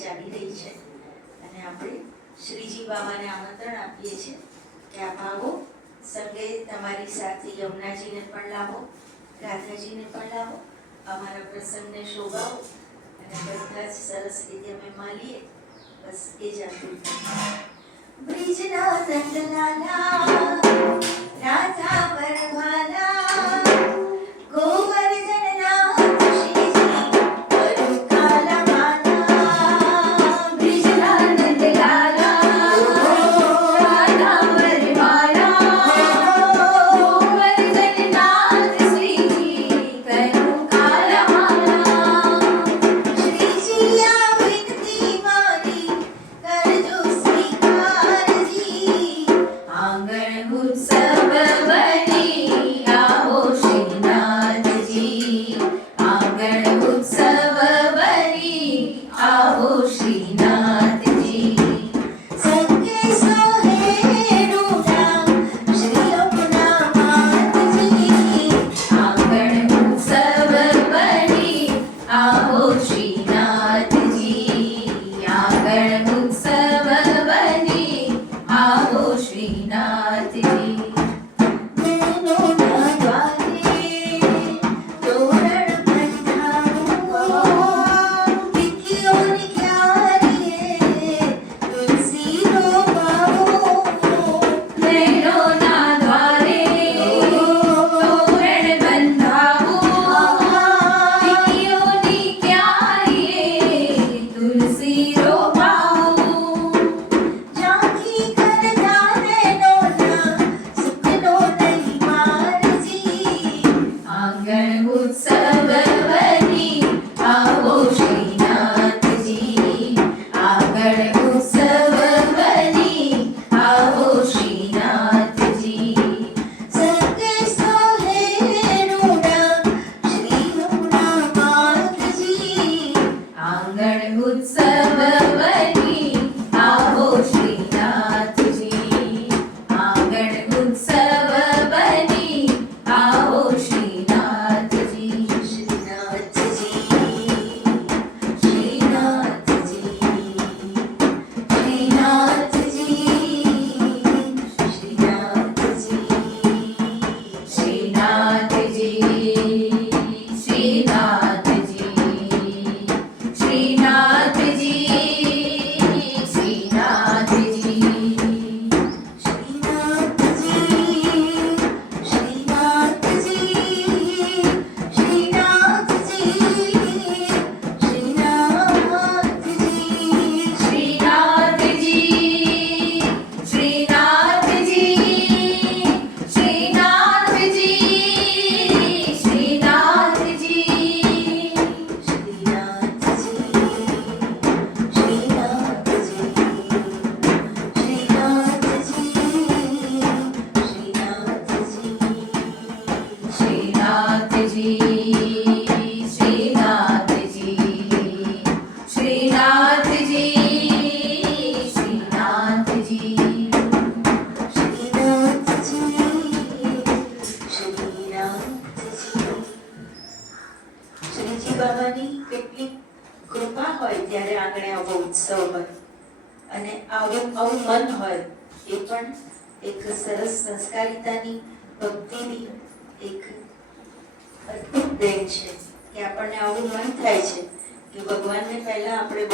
ચાલી રહી છે અને આપણે શ્રીજી બાબાને આમંત્રણ આપીએ છીએ કે આપ આવો, સંગે તમારી સાથે યમુનાજીને પણ લાવો, રાધાજીને પણ લાવો, અમારા પ્રસંગને શોભાવો અને બધા જ સરસ રીતે અમે માલીએ. બસ એ જ આપણું બ્રિજના નંદલાલા રાધા વરવાલા ગોવર્ધનનાથ શ્રીજી વરુ કાલાવાલા. બ્રિજના નંદલાલા રાધા વરવાલા ગોવર્ધનનાથ શ્રીજી વરુ કાલાવાલા. શ્રીજી આ વિનતી મારી કરજો સ્વીકારજી. આંગણ ઉત્સવ બની આવો શ્રીનાથજી. આંગણ ઉત્સવ બની આવો શ્રીનાથજી. સંગે સોહેરું નામ શ્રી યમુનામાતજી. આંગણ ઉત્સવ બની આવો શ્રીનાથજી. આંગણ ઉત્સવ બની આવો શ્રીનાથજી. મેનોના દ્વારે તોરણ બંધાવો, વિકિયોની ક્યારીએ તુલસીનો વાવો. મેનોના દ્વારે તોરણ બંધાવો, વિકિયોની ક્યારીએ તુલસીનો વાવો. ઝાંખી કરતા નૈનોના સુખનો નહીં મારજી. આંગણ ઉત્સવ બની આવો શ્રીનાથજી. આંગણ ઉત્સવ બની આવો શ્રીનાથજી. સંગે સોહેરું નામ શ્રી યમુનામાતજી. આંગણ ઉત્સવ બની આવો શ્રીનાથજી. આંગણ ઉત્સવ બની આવો શ્રીનાથજી. શ્રીનાથજી શ્રીનાથજી શ્રીનાથજી શ્રીનાથજી શ્રીનાથજી શ્રીનાથજી શ્રીનાથજી શ્રીજી બાબાની કેટલીક કૃપા હોય ત્યારે આંગણે આવો ઉત્સવ હોય અને આવું મન હોય, એ પણ એક સરસ સંસ્કારિતાની, ભક્તિની એક અદ્ભુત દેન છે કે આપણને આવું મન થાય છે કે ભગવાનને પહેલા આપણે